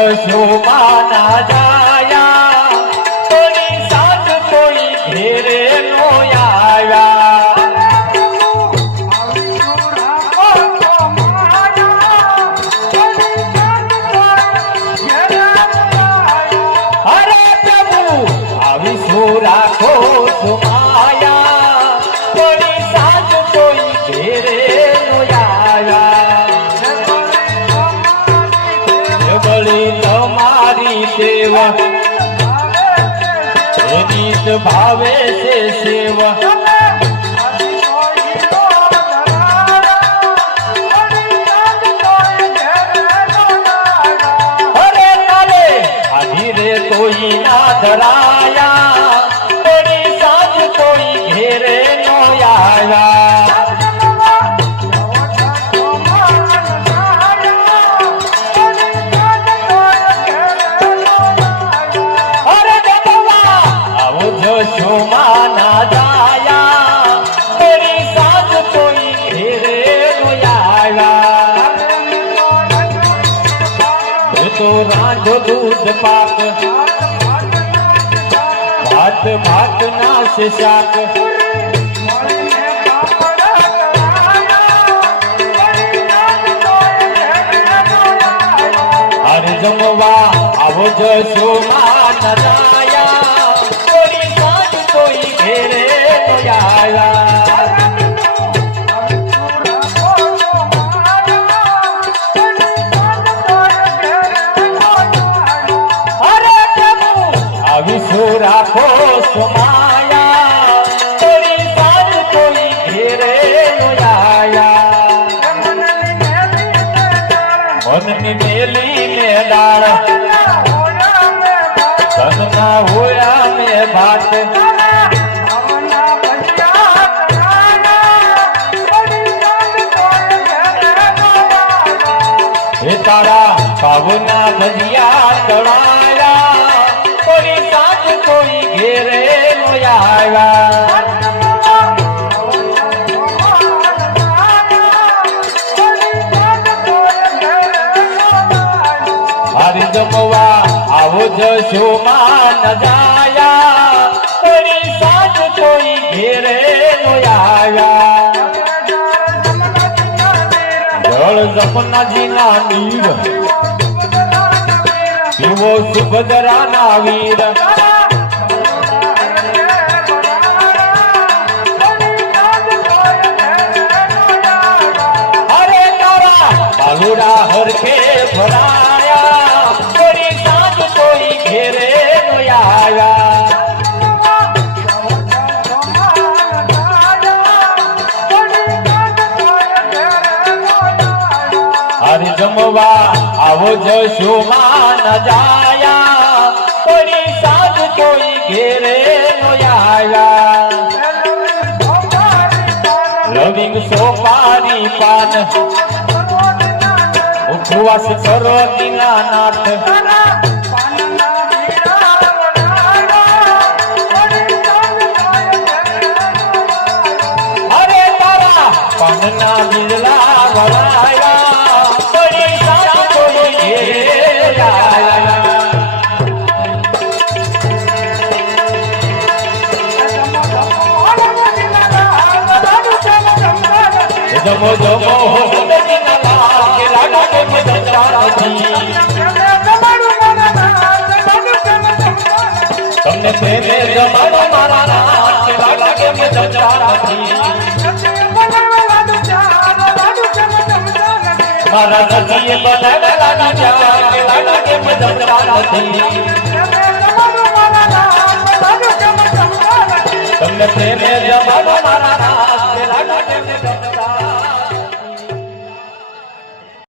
જશોમાં ના જાયા કોની સાથ કોઈ ઘેરે નો આવ્યા અરે પ્રભુ આવીશું રાખો સુમાયા કોની સાથ કોઈ ઘેરે નો આવ્યા બળી તમારી સેવા એની જ ભાવે છે સેવા અરે કાલે આધી રે કોઈ ના ધરાયા કોની સાથ કોઈ ઘેરે નો આવ્યા જશોમાં ના જાયા તેરી સાથ કોઈ ઘેરે નો આવ્યા તો રાંધો દૂધ પાક ભાત ભાત નાશ શાક હર જમવા આવો જશોમાં ના જાયા કોઈ ઘેરે નો આવ્યા અરે પ્રભુ આવીશું રાખો સમાયા કોઈ સાથ કોઈ ઘેરે નો આવ્યા મનની મેલી ને ડાળ તનના હોયા મે ભાત તારા ભાવના ભજિયા તળાયા કોઈ સાથ કોઈ ઘેરે નો આવ્યા હારી જમવા આવો જશોમાં ન જાયા કોઈ સાથ કોઈ ઘેરે નો આવ્યા જળ જપનાજી ના નીર પીવો સુભદ્રા ના વીર અરે તારા બાલુડા હરખે ભરાયા કોઈ સાંજ કોઈ ઘેરે નો આવ્યા હરી જમવા આવો જશોમાં ન જાયા કોઈ સાથ કોઈ ઘેરે નો આવ્યા લવિંગ સોપારી પાન ઉપવાસ કરો દીનાનાથ અરે તારા પાનના બિરલા વળાયા કોઈ સાથ કોઈ ઘેરે આવ્યા જમો જમો કે લાડા કે મજતા નથી તમને પ્રેમે જમાડો મારા નાથ કે લાડા કે મજતા નથી મારા નજીએ બનાવેલા નાચ્યા કે લાડા કે મજતા નથી તમને પ્રેમે જમાડો